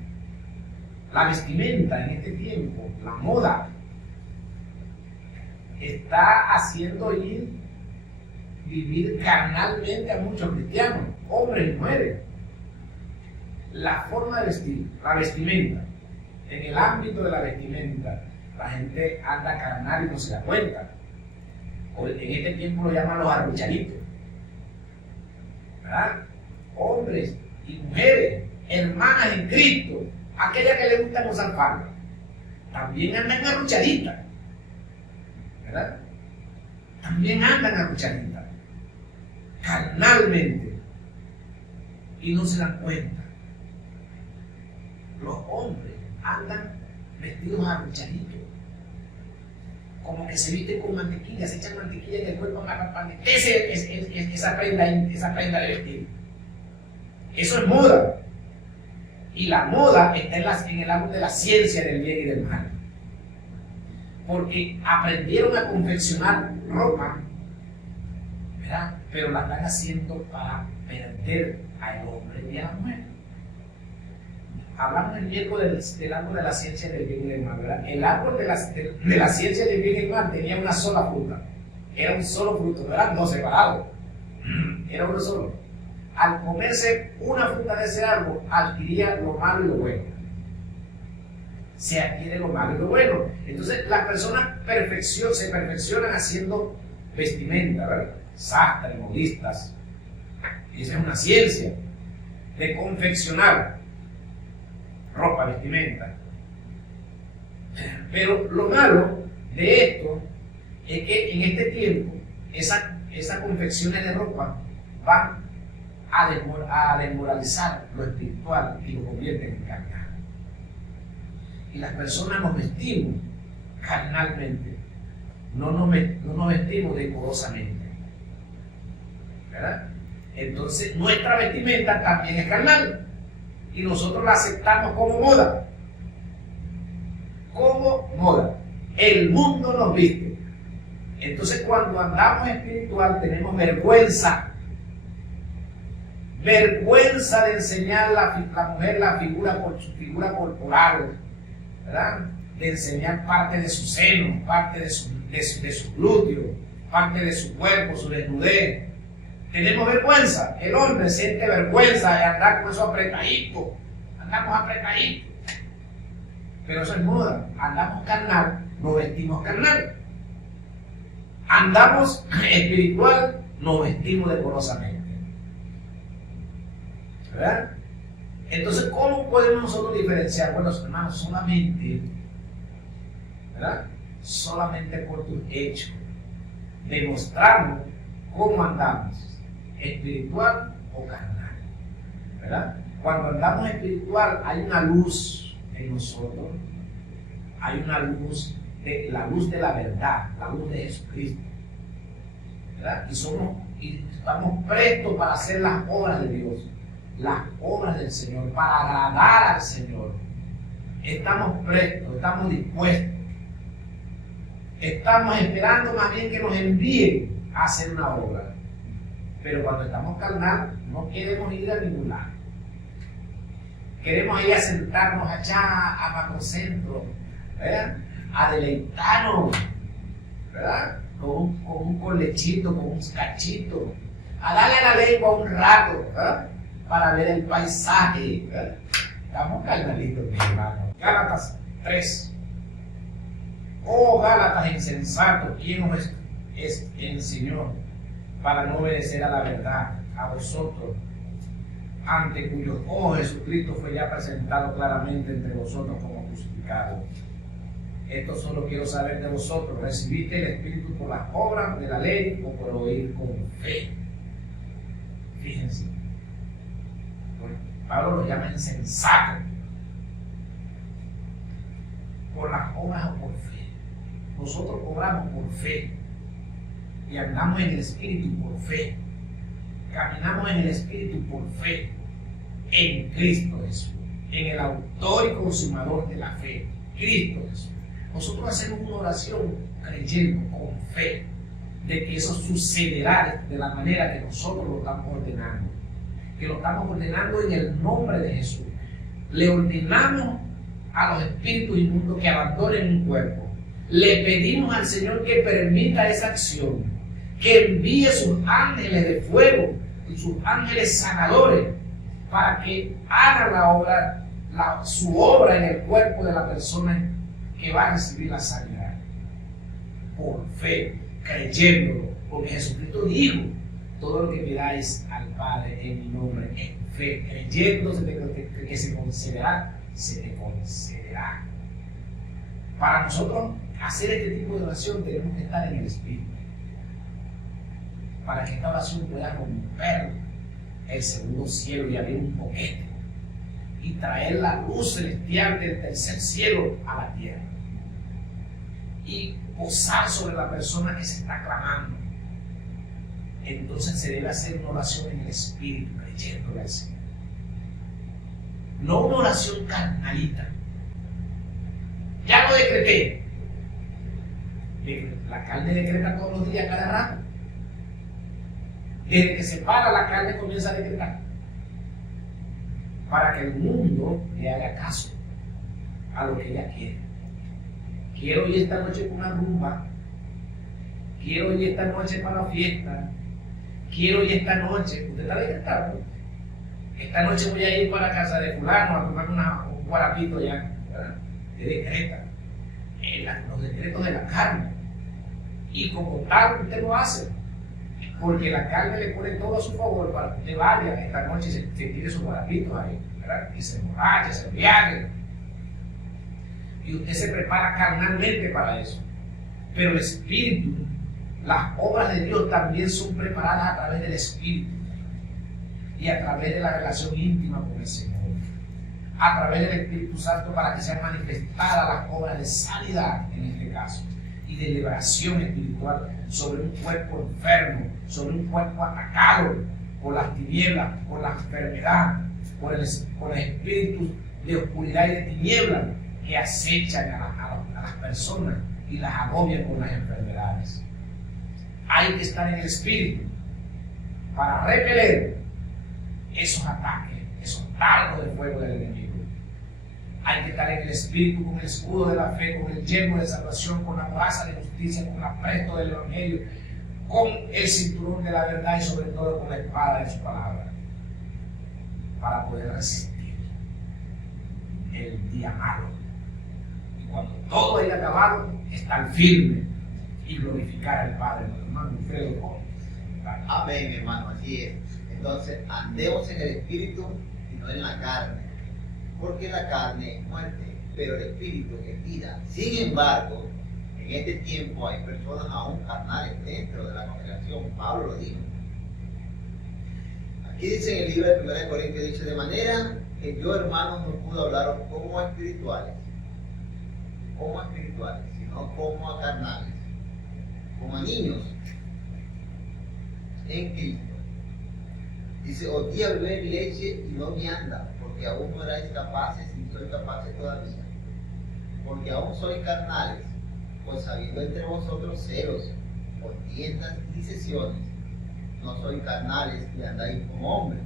La vestimenta en este tiempo, la moda, está haciendo vivir carnalmente a muchos cristianos, hombres y mujeres. La forma de vestir, la vestimenta, en el ámbito de la vestimenta, la gente anda carnal y no se da cuenta. En este tiempo lo llaman los arruchaditos, ¿verdad? Hombres y mujeres, hermanas en Cristo, aquellas que les gustan usar falda, también andan arruchaditas, ¿verdad? También andan arruchaditas, carnalmente, y no se dan cuenta. Los hombres andan vestidos arruchaditos, como que se visten con mantequilla, se echan mantequilla en el cuerpo para esa prenda de vestir. Eso es moda. Y la moda está en el ámbito de la ciencia del bien y del mal. Porque aprendieron a confeccionar ropa, ¿verdad? Pero la están haciendo para perder al hombre y a la mujer. Hablamos el miércoles del árbol de la ciencia del bien y del mal, ¿verdad? El árbol de la ciencia del bien y del mal tenía una sola fruta. Era un solo fruto, ¿verdad? No separado. Era uno solo. Al comerse una fruta de ese árbol, adquiría lo malo y lo bueno. Se adquiere lo malo y lo bueno. Entonces, las personas se perfeccionan haciendo vestimenta, ¿verdad? Sastres, modistas. Esa es una ciencia de confeccionar ropa, vestimenta. Pero lo malo de esto es que en este tiempo esas confecciones de ropa van a desmoralizar lo espiritual y lo convierten en carnal. Y las personas nos vestimos carnalmente, no nos vestimos decorosamente, ¿verdad? Entonces nuestra vestimenta también es carnal. Y nosotros la aceptamos como moda. Como moda. El mundo nos viste. Entonces cuando andamos espiritual tenemos vergüenza. Vergüenza de enseñar la mujer la figura por su figura corporal, ¿verdad? De enseñar parte de su seno, parte de su glúteo, parte de su cuerpo, su desnudez. Tenemos vergüenza. El hombre siente vergüenza de andar con eso apretadito. Andamos apretaditos. Pero eso es moda. Andamos carnal, nos vestimos carnal. Andamos espiritual, nos vestimos decorosamente. ¿Verdad? Entonces, ¿cómo podemos nosotros diferenciar? Bueno, hermanos, solamente, ¿verdad? Solamente por tus hechos. Demostramos cómo andamos. Espiritual o carnal, ¿verdad? Cuando andamos espiritual hay una luz en nosotros, hay una luz, la luz de la verdad, la luz de Jesucristo, ¿verdad? Y estamos prestos para hacer las obras de Dios, las obras del Señor, para agradar al Señor. Estamos prestos, estamos dispuestos, estamos esperando más bien que nos envíen a hacer una obra. Pero cuando estamos carnal, no queremos ir a ningún lado. Queremos ir a sentarnos allá a Macrocentro, ¿verdad? A deleitarnos, ¿verdad? Con lechito, con un cachito, a darle a la lengua un rato, ¿verdad? Para ver el paisaje, ¿verdad? Estamos carnalitos, mi hermano. Gálatas 3, Oh Gálatas insensatos, ¿quién os enseñó para no obedecer a la verdad? A vosotros, ante cuyos ojos Jesucristo fue ya presentado claramente entre vosotros como crucificado. Esto solo quiero saber de vosotros: ¿recibiste el Espíritu por las obras de la ley o por oír con fe? Fíjense, Pablo los llama insensatos. ¿Por las obras o por fe? Nosotros obramos por fe y andamos en el Espíritu por fe. Caminamos en el Espíritu por fe en Cristo Jesús, en el autor y consumador de la fe, Cristo Jesús. Nosotros hacemos una oración creyendo con fe de que eso sucederá de la manera que nosotros lo estamos ordenando, que lo estamos ordenando en el nombre de Jesús. Le ordenamos a los espíritus inmundos que abandonen un cuerpo. Le pedimos al Señor que permita esa acción, que envíe sus ángeles de fuego y sus ángeles sanadores para que hagan la obra, su obra en el cuerpo de la persona que va a recibir la sanidad. Por fe, creyéndolo, porque Jesucristo dijo: todo lo que pidáis al Padre en mi nombre, en fe, creyéndose que se concederá, se te concederá. Para nosotros hacer este tipo de oración tenemos que estar en el Espíritu, para que esta oración pueda romper el segundo cielo y abrir un boquete y traer la luz celestial del tercer cielo a la tierra y posar sobre la persona que se está clamando. Entonces se debe hacer una oración en el Espíritu, creyéndole al Señor. No una oración carnalita. Ya lo decreté. La carne decreta todos los días, cada rato. Desde que se para, la carne comienza a decretar. Para que el mundo le haga caso a lo que ella quiere. Quiero ir esta noche para una rumba. Quiero ir esta noche para una fiesta. Quiero ir esta noche. Usted está decretando. Esta noche voy a ir para la casa de fulano a tomar un guarapito ya. ¿Verdad? Te decreta. Los decretos de la carne. Y como tal, usted lo hace. Porque la carne le pone todo a su favor para que usted vaya esta noche y se tire sus guarapitos ahí, ¿verdad? Y se emborrache, se viaje. Y usted se prepara carnalmente para eso. Pero el Espíritu, las obras de Dios también son preparadas a través del Espíritu y a través de la relación íntima con el Señor, a través del Espíritu Santo, para que sean manifestadas las obras de sanidad en este caso y de liberación espiritual sobre un cuerpo enfermo, sobre un cuerpo atacado por las tinieblas, por la enfermedad, por el espíritu de oscuridad y de tinieblas que acechan a las personas y las agobian con las enfermedades. Hay que estar en el Espíritu para repeler esos ataques, esos dardos de fuego del enemigo. Hay que estar en el Espíritu con el escudo de la fe, con el yelmo de salvación, con la coraza de justicia, con el apresto del Evangelio, con el cinturón de la verdad y sobre todo con la espada de su palabra, para poder resistir el día malo. Y cuando todo haya acabado, estar firme y glorificar al Padre. Hermano Alfredo. Amén, hermano, así es. Entonces, andemos en el Espíritu y no en la carne. Porque la carne es muerte, pero el Espíritu es vida. Sin embargo, en este tiempo hay personas aún carnales dentro de la congregación. Pablo lo dijo. Aquí dice en el libro de 1 Corintios, dice: de manera que yo, hermanos, no puedo hablaros como a espirituales, sino como a carnales, como a niños en Cristo. Dice: os di a beber leche y no vianda, porque aún no erais capaces, ni sois capaces todavía. Porque aún sois carnales, pues habiendo entre vosotros celos, contiendas y disensiones, no sois carnales y andáis como hombres.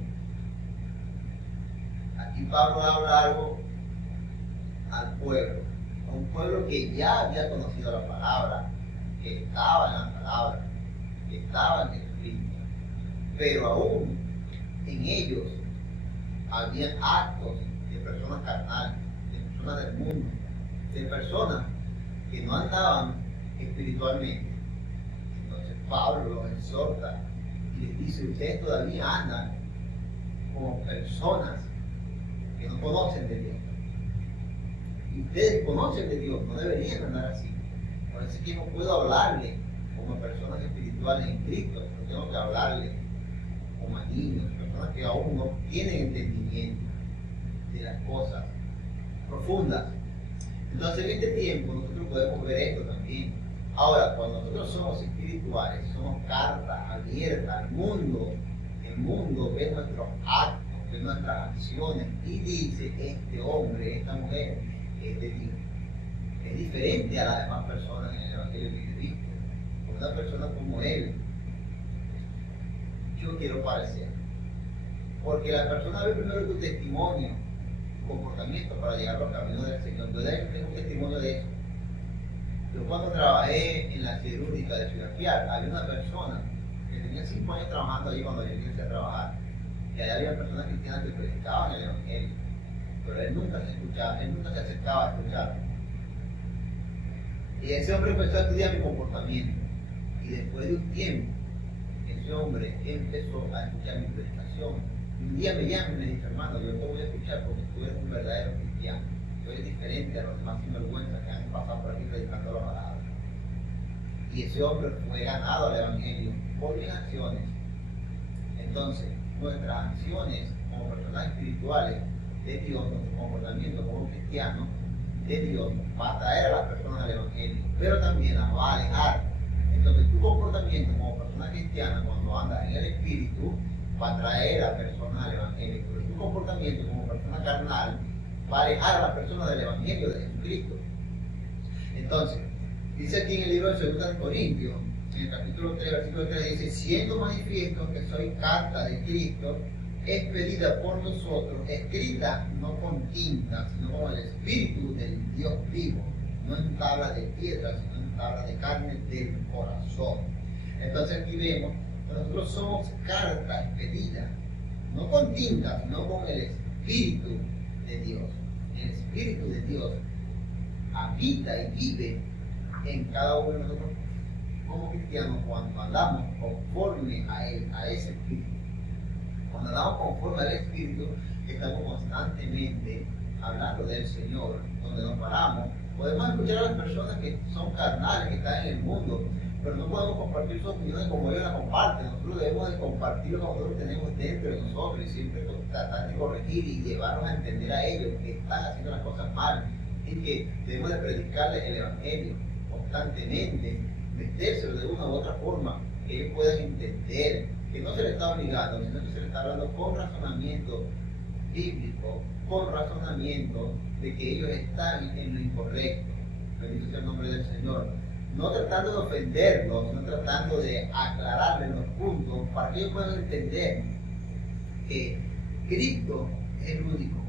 Aquí Pablo habla algo al pueblo, a un pueblo que ya había conocido la palabra, que estaba en la palabra, que estaba en Jesucristo, pero aún en ellos habían actos de personas carnales, de personas del mundo, de personas que no andaban espiritualmente. Entonces Pablo los exhorta y les dice, ustedes todavía andan como personas que no conocen de Dios. Y ustedes conocen de Dios, no deberían andar así. Por eso es que no puedo hablarle como personas espirituales en Cristo, no tengo que hablarle como a niños, personas que aún no tienen entendimiento de las cosas profundas. Entonces en este tiempo nosotros podemos ver esto también. Ahora, cuando nosotros somos espirituales, somos carta abierta al mundo. El mundo ve nuestros actos, ve nuestras acciones y dice, este hombre, esta mujer es de Dios. Es diferente a las demás personas en el Evangelio de Cristo. Una persona como él, yo quiero parecer. Porque la persona ve primero tu testimonio, tu comportamiento para llegar a los caminos del Señor. Yo tengo un testimonio de eso. Yo cuando trabajé en la siderúrgica de Ciudad Fiar, había una persona que tenía 5 años trabajando allí cuando yo empecé a trabajar. Y allá había personas cristianas que predicaban el Evangelio. Pero él nunca se escuchaba, él nunca se acercaba a escuchar. Y ese hombre empezó a estudiar mi comportamiento. Y después de un tiempo, ese hombre empezó a escuchar mi predicación. Y un día me llama y me dice, hermano, yo te voy a escuchar porque tú eres un verdadero cristiano. Tú eres diferente a los demás sinvergüenzas que han pasado por aquí predicando la palabra. Y ese hombre fue ganado al Evangelio por mis acciones. Entonces, nuestras acciones como personas espirituales de Dios, nuestro comportamiento como cristianos de Dios, va a traer a las personas al Evangelio, pero también las va a alejar. Entonces, tu comportamiento como persona cristiana, cuando andas en el Espíritu, va a traer a las personas al Evangelio, pero tu comportamiento como persona carnal va a alejar a las personas del Evangelio de Jesucristo. Entonces, dice aquí en el libro de 2 Corintios, en el capítulo 3, versículo 3, dice, siendo manifiesto que soy carta de Cristo, expedida por nosotros, escrita no con tinta, sino con el Espíritu del Dios vivo, no en tabla de piedra, sino en tabla de carne del corazón. Entonces aquí vemos que nosotros somos carta expedida, no con tinta, sino con el Espíritu de Dios. El Espíritu de Dios habita y vive en cada uno de nosotros como cristianos cuando andamos conforme a Él, a ese Espíritu. Cuando andamos conforme al Espíritu, estamos constantemente hablando del Señor, donde nos paramos. Podemos escuchar a las personas que son carnales, que están en el mundo, pero no podemos compartir sus opiniones como ellos las comparten. Nosotros debemos de compartir lo que nosotros tenemos dentro de nosotros y siempre tratar de corregir y llevarnos a entender a ellos que están haciendo las cosas mal y que debemos de predicarles el Evangelio constantemente, metérselo de una u otra forma, que ellos puedan entender que no se les está obligando, sino que se les está hablando con razonamiento bíblico, con razonamiento de que ellos están en lo incorrecto. Bendito sea el nombre del Señor. No tratando de ofenderlos, sino tratando de aclararles los puntos para que ellos puedan entender que Cristo es el único,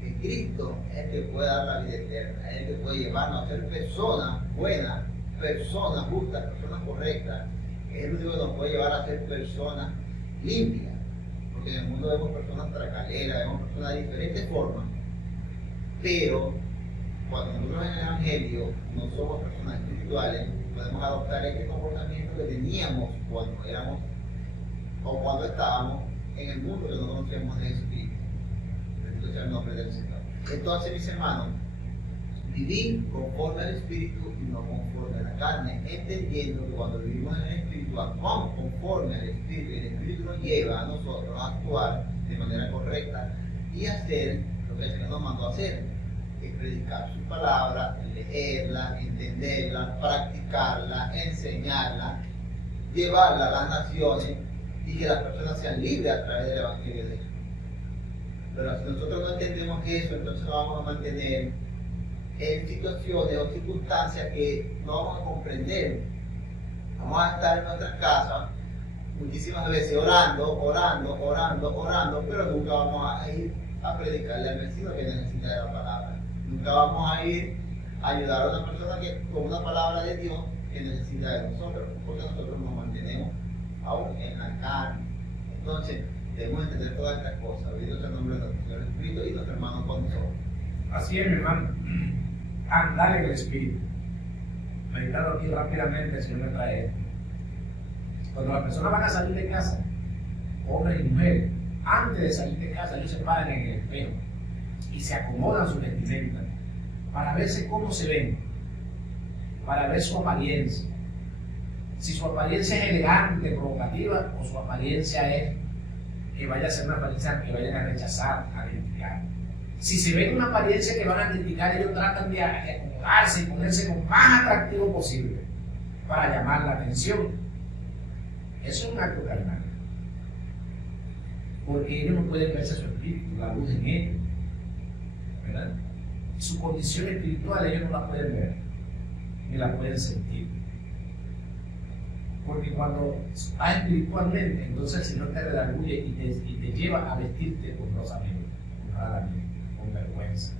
que Cristo es el que puede dar la vida eterna, es el que puede llevarnos a ser personas buenas, personas justas, personas correctas. Es el único que nos puede llevar a ser personas limpias, porque en el mundo vemos personas tracaleras, vemos personas de diferentes formas, pero cuando nosotros en el Evangelio no somos personas espirituales, podemos adoptar este comportamiento que teníamos cuando éramos o cuando estábamos en el mundo que no conocíamos de Jesucristo. Bendito sea el nombre del Señor. Entonces, mis hermanos, vivir conforme al Espíritu y no conforme a la carne, entendiendo que cuando vivimos en el Espíritu actuamos conforme al Espíritu y el Espíritu nos lleva a nosotros a actuar de manera correcta y hacer lo que el Señor nos mandó a hacer, es predicar su palabra, leerla, entenderla, practicarla, enseñarla, llevarla a las naciones y que las personas sean libres a través del Evangelio de Dios. Pero si nosotros no entendemos eso, entonces nos vamos a mantener en situaciones o circunstancias que no vamos a comprender. Vamos a estar en nuestras casas muchísimas veces orando, pero nunca vamos a ir a predicarle al vecino que necesita de la palabra. Nunca vamos a ir a ayudar a una persona que con una palabra de Dios que necesita de nosotros, porque nosotros nos mantenemos aún en la carne. Entonces, debemos entender todas estas cosas. Bendito sea el nombre de nuestro Señor Jesucristo y nuestro hermano con nosotros. Así es, mi hermano. Andar en el Espíritu. meditando aquí rápidamente, el Señor me trae esto. Cuando las personas van a salir de casa, hombres y mujeres, antes de salir de casa, ellos se paran en el espejo y se acomodan su vestimenta para verse cómo se ven, para ver su apariencia. Si su apariencia es elegante, provocativa, o su apariencia es que vaya a ser una apariencia que vayan a rechazar, a criticar. Si se ven una apariencia que van a criticar, ellos tratan de acomodarse y ponerse lo más atractivo posible para llamar la atención. Eso es un acto carnal. Porque ellos no pueden verse su espíritu, la luz en ellos, ¿verdad? Su condición espiritual ellos no la pueden ver, ni la pueden sentir. Porque cuando vas espiritualmente, entonces el Señor te redarguye y te lleva a vestirte honrosamente, honradamente, con vergüenza.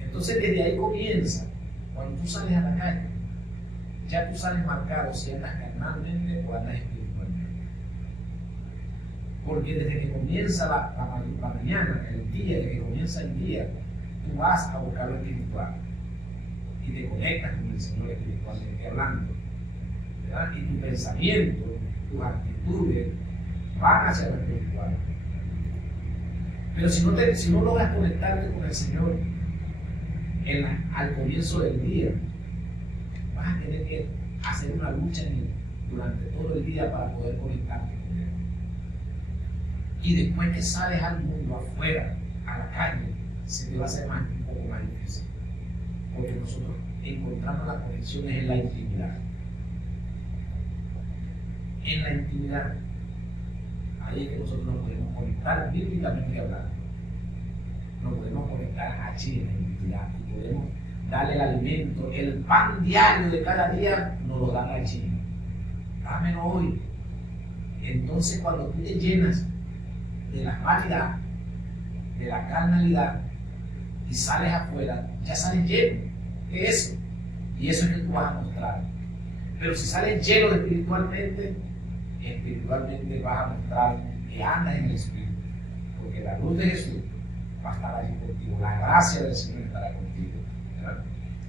Entonces desde ahí comienza, cuando tú sales a la calle, ya tú sales marcado si andas carnalmente o andas espiritualmente. Porque desde que comienza la mañana, el día, desde que comienza el día, tú vas a buscar lo espiritual y te conectas con el Señor espiritualmente hablando, ¿verdad? Y tu pensamiento, tus actitudes van hacia lo espiritual. Pero si no logras conectarte con el Señor al comienzo del día, vas a tener que hacer una lucha durante todo el día para poder conectarte con Él. Y después que sales al mundo, afuera, a la calle, se te va a hacer un poco más difícil. Porque nosotros encontramos las conexiones en la intimidad. En la intimidad, ahí es que nosotros nos podemos conectar bíblicamente hablando. Nos podemos conectar allí en la intimidad y podemos darle el alimento, el pan diario de cada día, nos lo dan allí. Dámelo hoy. Entonces, cuando tú te llenas de la vanidad, de la carnalidad, y sales afuera, ya sales lleno de eso. Y eso es que tú vas a mostrar. Pero si sales lleno espiritualmente vas a mostrar que andas en el Espíritu. Porque la luz de Jesús va a estar allí contigo. La gracia del Señor estará contigo, ¿verdad?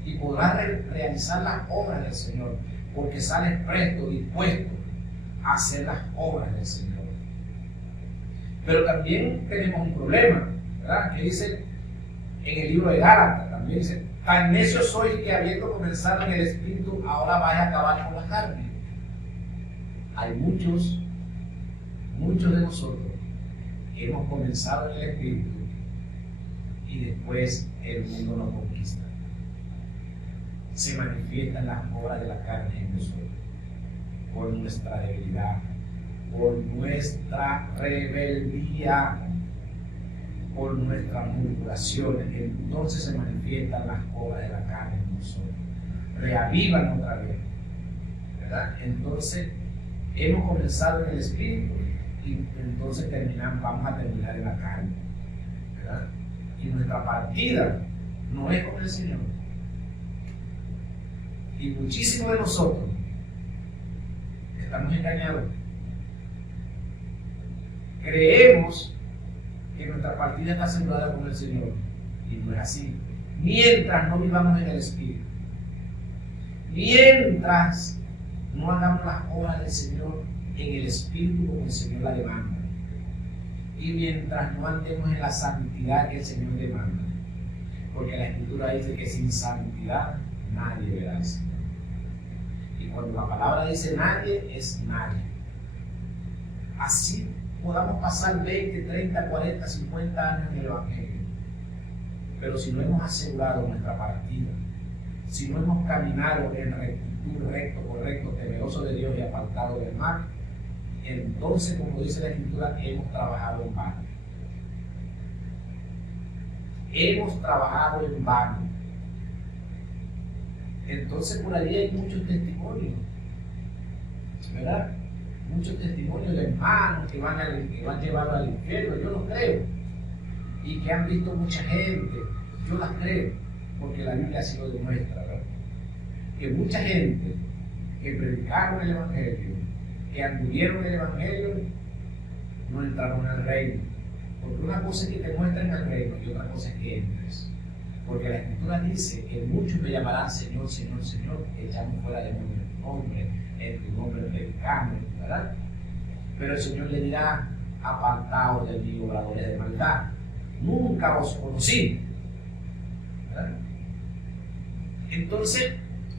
Y podrás realizar las obras del Señor, porque sales presto, dispuesto a hacer las obras del Señor. Pero también tenemos un problema, ¿verdad? Que dice en el libro de Gálatas, también dice: tan necio soy que habiendo comenzado en el Espíritu, ahora vais a acabar con la carne. Hay muchos de nosotros que hemos comenzado en el Espíritu y después el mundo nos conquista. Se manifiestan las obras de la carne en nosotros, por nuestra debilidad, por nuestra rebeldía, por nuestras murmuraciones. Entonces se manifiestan las obras de la carne en nosotros. Reavivan otra vez, ¿verdad? Entonces hemos comenzado en el Espíritu y entonces vamos a terminar en la carne, ¿verdad? Y nuestra partida no es con el Señor. Y muchísimos de nosotros estamos engañados. Creemos que nuestra partida está asegurada con el Señor, y no es así. Mientras no vivamos en el Espíritu, mientras no hagamos las obras del Señor en el Espíritu como el Señor la demanda, y mientras no andemos en la santidad que el Señor demanda, porque la Escritura dice que sin santidad nadie verá al Señor. Y cuando la palabra dice nadie, es nadie. Así podamos pasar 20, 30, 40, 50 años en el Evangelio, pero si no hemos asegurado nuestra partida, si no hemos caminado en rectitud, recto, correcto, temeroso de Dios y apartado del mal, entonces, como dice la Escritura, hemos trabajado en vano. Hemos trabajado en vano. Entonces, por ahí hay muchos testimonios, ¿verdad? Muchos testimonios de hermanos que van llevado al infierno, yo los creo, y que han visto mucha gente, yo las creo, porque la Biblia así lo demuestra, ¿verdad? Que mucha gente que predicaron el Evangelio, que anduvieron el Evangelio, no entraron al reino. Porque una cosa es que te muestren al reino y otra cosa es que entres. Porque la Escritura dice que muchos me llamarán Señor, Señor, Señor, echamos fuera demonios en tu nombre, en tu nombre predicamos, ¿verdad? Pero el Señor le dirá, apartaos de mí, obradores de maldad, nunca os conocí, ¿verdad? Entonces,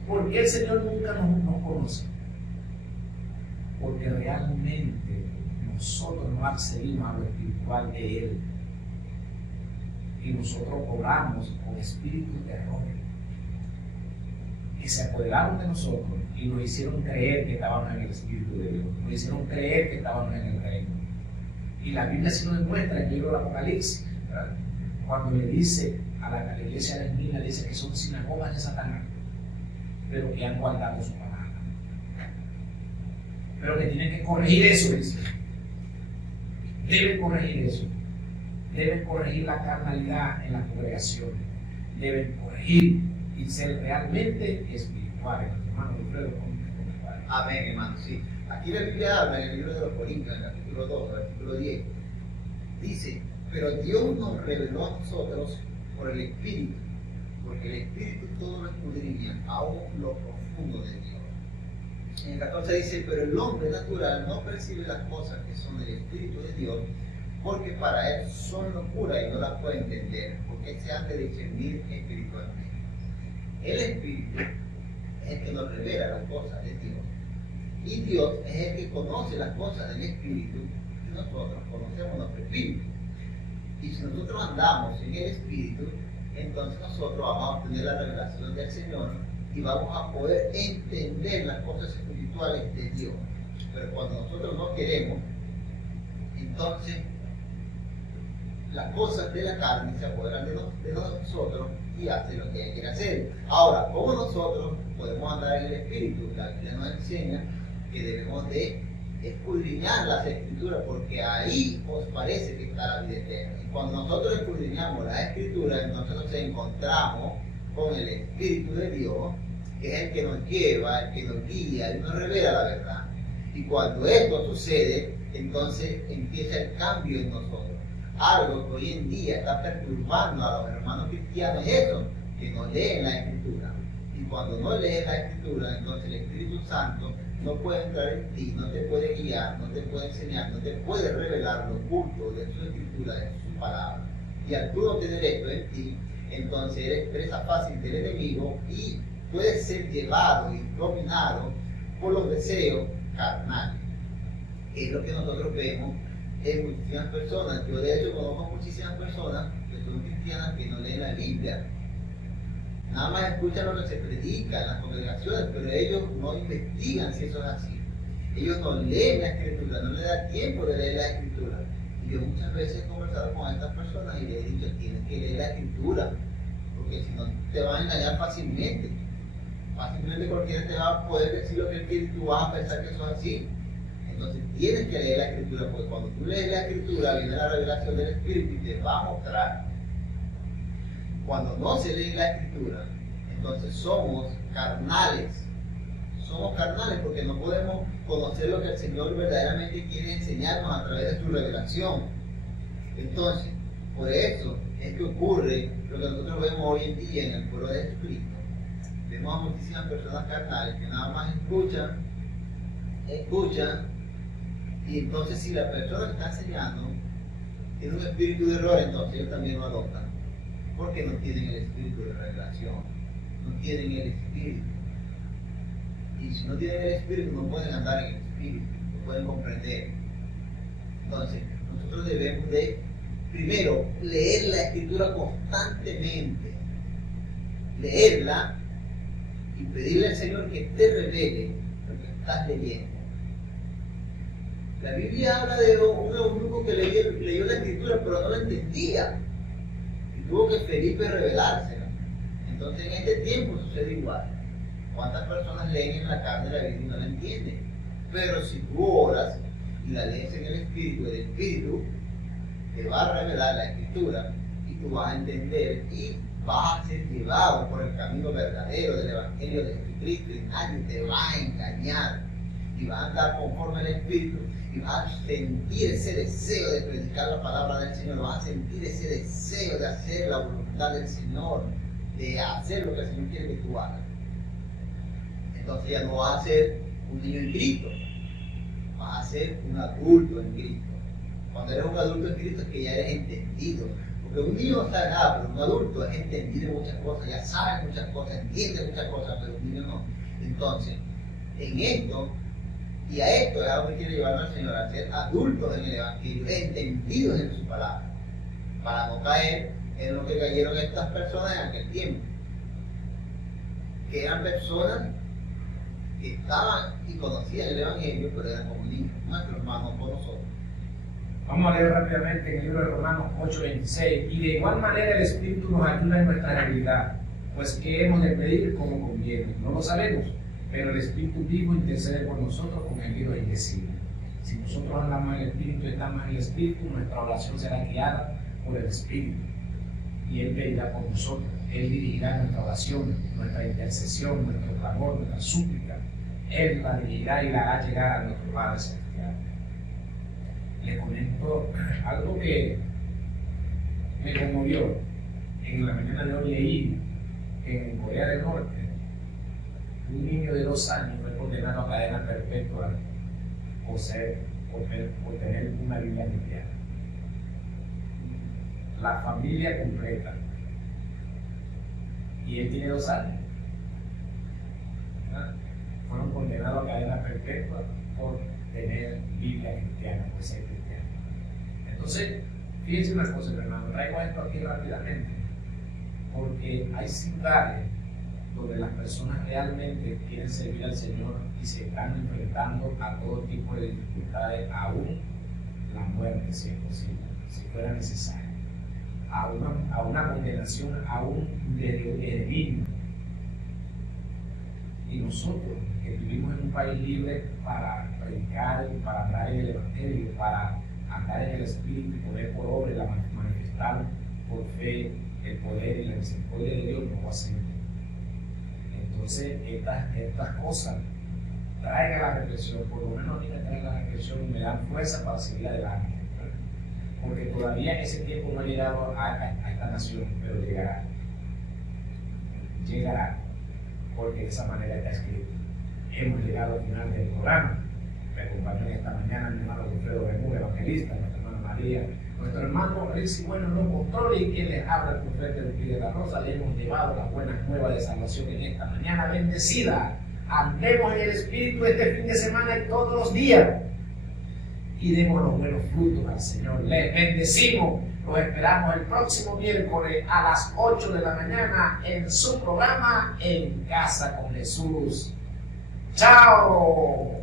¿por qué el Señor nunca nos conoce? Porque realmente nosotros no accedimos a lo espiritual de Él. Y nosotros obramos con espíritus de error que se apoderaron de nosotros y nos hicieron creer que estábamos en el Espíritu de Dios, nos hicieron creer que estábamos en el reino. Y la Biblia sí nos demuestra en el libro del Apocalipsis, ¿verdad? Cuando le dice a la iglesia de Esmirna, dice que son sinagogas de Satanás, pero que han guardado su palabra. Pero que tienen que corregir eso, dice. Deben corregir eso. Deben corregir la carnalidad en la congregación. Deben corregir y ser realmente espirituales. Hermano Alfredo, amén, hermano, sí. Aquí la Biblia habla en el libro de los Corintios, en el capítulo 2, versículo 10. Dice, pero Dios nos reveló a nosotros por el Espíritu, porque el Espíritu todo lo escudriña, aún lo profundo de Dios. En el 14 dice, pero el hombre natural no percibe las cosas que son del Espíritu de Dios, porque para él son locura y no las puede entender, porque se han de discernir espiritualmente. El Espíritu es el que nos revela las cosas de Dios, y Dios es el que conoce las cosas del Espíritu, y nosotros conocemos nuestro Espíritu. Y si nosotros andamos en el Espíritu, entonces nosotros vamos a obtener la revelación del Señor y vamos a poder entender las cosas espirituales de Dios. Pero cuando nosotros no queremos, entonces las cosas de la carne se apoderan de nosotros y hacen lo que ella quiere hacer. Ahora, ¿cómo nosotros podemos andar en el Espíritu? La Biblia nos enseña que debemos de escudriñar las Escrituras, porque ahí os parece que está la vida eterna. Y cuando nosotros escudriñamos las Escrituras, entonces nos encontramos con el Espíritu de Dios, que es el que nos lleva, el que nos guía, y nos revela la verdad. Y cuando esto sucede, entonces empieza el cambio en nosotros. Algo que hoy en día está perturbando a los hermanos cristianos es eso, que no leen la Escritura. Y cuando no lees la Escritura, entonces el Espíritu Santo no puede entrar en ti, no te puede guiar, no te puede enseñar, no te puede revelar lo oculto de su Escritura, de su palabra. Y al tú no tener esto en ti, entonces eres presa fácil del enemigo y puedes ser llevado y dominado por los deseos carnales. Es lo que nosotros vemos en muchísimas personas. Yo de hecho conozco muchísimas personas que son cristianas que no leen la Biblia. Nada más escuchan lo que se predica en las congregaciones, pero ellos no investigan si eso es así. Ellos no leen la Escritura, no les da tiempo de leer la Escritura. Y yo muchas veces he conversado con estas personas y les he dicho, tienes que leer la Escritura, porque si no te van a engañar fácilmente. Fácilmente cualquiera te va a poder decir lo que él quiere y tú vas a pensar que eso es así. Entonces tienes que leer la Escritura, porque cuando tú lees la Escritura viene la revelación del Espíritu y te va a mostrar. Cuando no se lee la Escritura, entonces somos carnales. Somos carnales porque no podemos conocer lo que el Señor verdaderamente quiere enseñarnos a través de su revelación. Entonces, por eso es que ocurre lo que nosotros vemos hoy en día en el pueblo de Jesucristo. Vemos a muchísimas personas carnales que nada más escuchan, y entonces si la persona que está enseñando tiene un espíritu de error, entonces ellos también lo adoptan. Porque no tienen el espíritu de revelación, no tienen el espíritu. Y si no tienen el espíritu, no pueden andar en el espíritu, no pueden comprender. Entonces, nosotros debemos de, primero, leer la Escritura constantemente, leerla y pedirle al Señor que te revele lo que estás leyendo. La Biblia habla de un eunuco que leyó la Escritura, pero no la entendía. Tuvo que Felipe revelársela. Entonces en este tiempo sucede igual. ¿Cuántas personas leen en la carne la Biblia y no la entienden? Pero si tú oras y la lees en el Espíritu te va a revelar la Escritura y tú vas a entender y vas a ser llevado por el camino verdadero del Evangelio de Jesucristo y nadie te va a engañar y vas a andar conforme al Espíritu y vas a sentir ese deseo de predicar la palabra del Señor, vas a sentir ese deseo de hacer la voluntad del Señor, de hacer lo que el Señor quiere que tú hagas. Entonces ya no vas a ser un niño en Cristo, vas a ser un adulto en Cristo. Cuando eres un adulto en Cristo es que ya eres entendido. Porque un niño no sabe nada, pero un adulto es entendido en muchas cosas, ya sabe muchas cosas, entiende muchas cosas, pero un niño no. Entonces, en esto, y a esto es algo que quiere llevarnos al Señor, a ser adultos en el Evangelio, entendidos en su palabra, para no caer en lo que cayeron estas personas en aquel tiempo, que eran personas que estaban y conocían el Evangelio, pero eran como niños, nuestros hermanos con nosotros. Vamos a leer rápidamente en el libro de Romanos 8:26. Y de igual manera el Espíritu nos ayuda en nuestra debilidad, pues ¿qué hemos de pedir como conviene? No lo sabemos, pero el Espíritu vivo intercede por nosotros con gemidos indecibles. Si nosotros andamos en el Espíritu y estamos en el Espíritu, nuestra oración será guiada por el Espíritu. Y Él pedirá por nosotros. Él dirigirá nuestra oración, nuestra intercesión, nuestro clamor, nuestra súplica. Él la dirigirá y la hará llegar a nuestro Padre Celestial. Les comento algo que me conmovió. En la mañana de hoy leí que en Corea del Norte un niño de 2 años fue condenado a cadena perpetua por tener una Biblia cristiana. La familia completa. Y él tiene 2 años. Fueron condenados a cadena perpetua por tener Biblia cristiana, por ser cristiano. Entonces, fíjense una cosa, hermano, traigo esto aquí rápidamente, porque hay ciudades donde las personas realmente quieren servir al Señor y se están enfrentando a todo tipo de dificultades, aún la muerte, si es posible, si fuera necesario, a una condenación aún de digno. Y nosotros, que vivimos en un país libre para predicar, para hablar en el Evangelio, para andar en el Espíritu y poner por obra y manifestar por fe el poder y la misericordia de Dios, no lo hacemos. Entonces, estas cosas traen a la reflexión, por lo menos a mí me traen a la reflexión y me dan fuerza para seguir adelante. Porque todavía ese tiempo no ha llegado a esta nación, pero llegará. Llegará, porque de esa manera está escrito. Hemos llegado al final del programa. Me acompañó esta mañana mi hermano Alfredo Bermúdez, evangelista, nuestra hermana María, nuestro hermano Rizzi Bueno, los controles, y quien les habla, el profeta del Pie de la Rosa. Le hemos llevado las buenas nuevas de salvación en esta mañana bendecida. Andemos en el Espíritu este fin de semana y todos los días, y demos los buenos frutos al Señor. Les bendecimos. Los esperamos el próximo miércoles a las 8 de la mañana en su programa En Casa con Jesús. ¡Chao!